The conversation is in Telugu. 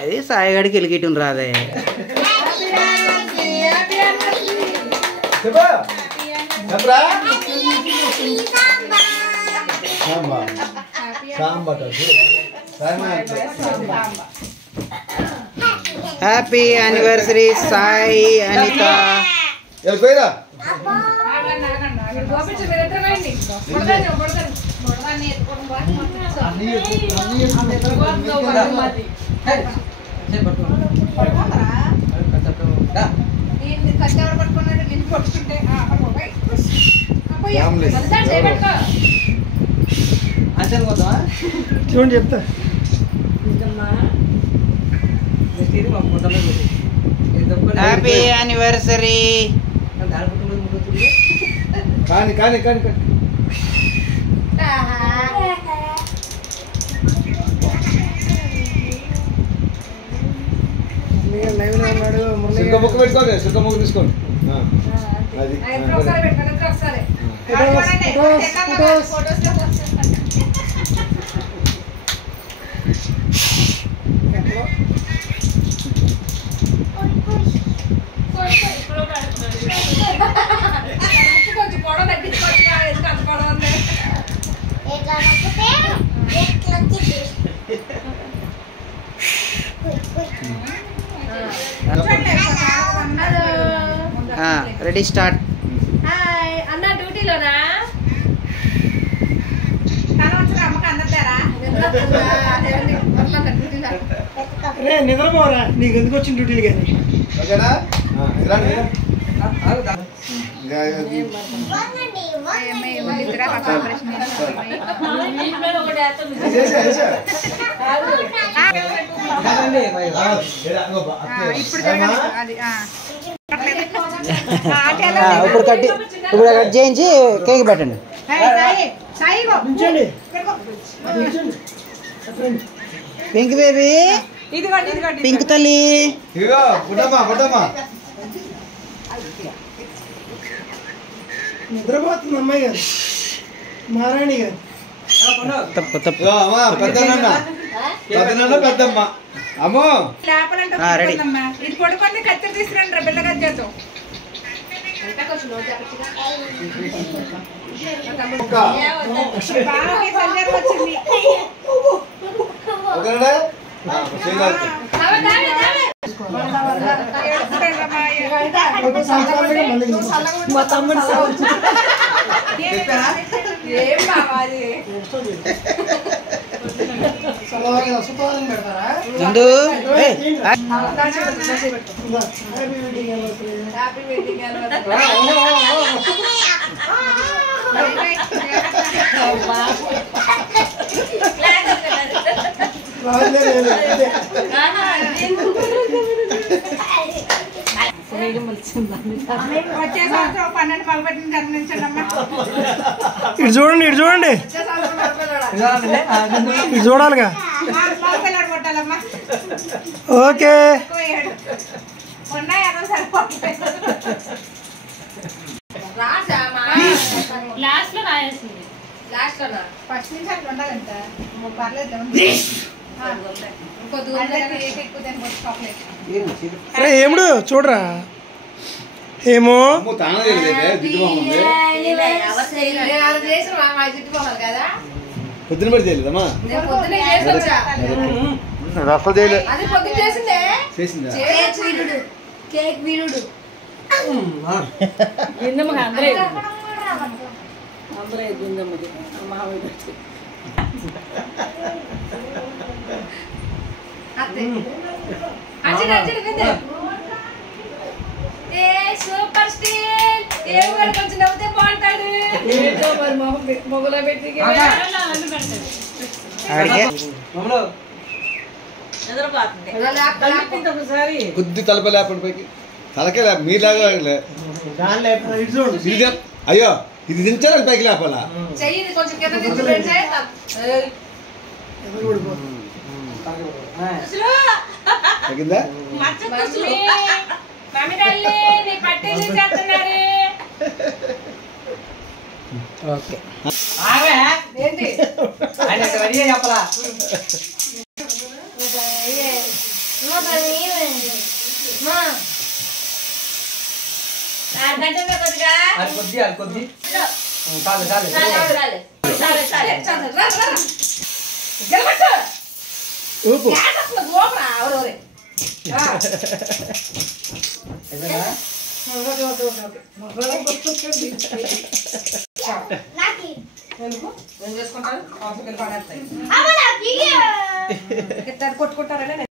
అది సాయిగాడికి ఎలిగిటం రాదే. Happy anniversary Sai Anitha. చూడండి చెప్తా. Happy anniversary. కానీ కానీ కానీ సుక్క ముక్క పెట్టుకోండి, సుక్క ముక్క తీసుకోండి. అది రెడీ స్టార్ట్. అన్న డ్యూటీలోనా? నిద్రపోరా, నీకు ఎందుకు వచ్చిన డ్యూటీలు కానీ. ఇప్పుడు కట్ చేయించి కేక్ పెట్టండి. పింక్ బేబీ, పింక్ తల్లి. నిద్రపోతుంది అమ్మాయి గారు, నారాయణ గారు. తప్పు తప్పు. పెద్దమ్మ అమ్మో రెడీ. ఇది పడుకొని కత్తిరి తీసుకురండి పిల్లగజ్జతో. మా తమ్ముడు ఏం బావాలి ముందు హ్యాపీ వెడ్డింగ్ వచ్చే సంవత్సరం 12 మగబెట్టిన గమనించండి అమ్మా. ఇటు చూడండి, ఇటు చూడండి, ఇటు చూడాలిగా. మగపిల్లాడు కొట్టాలమ్మా. ఓకే. ఉన్నాయి అదో సరిపోతుంది. లాస్ట్ లో రాయాల్సింది. లాస్ట్ లోనా? ఫస్ట్ నుంచి అట్లా ఉండాలంట. పర్లేదు ఏముడు చూడరా. ఏమో పొద్దున పడి చేయలేదమ్మా, అసలు చేసిందా? కేక్ వీరుడు సూపర్ స్టీల్. కొంచెం నవ్వుతే బాగుంటాడు. కొద్ది తలప లేపండి పైకి, తలకే లేప మీలాగా. అయ్యో ఇది దించాలి, పైకి లేపాలా? చెయ్యి కొంచెం కింద దించి పెడితే తగ్గిందా? ఓకే. ఊపు కొట్టుకుంటారనే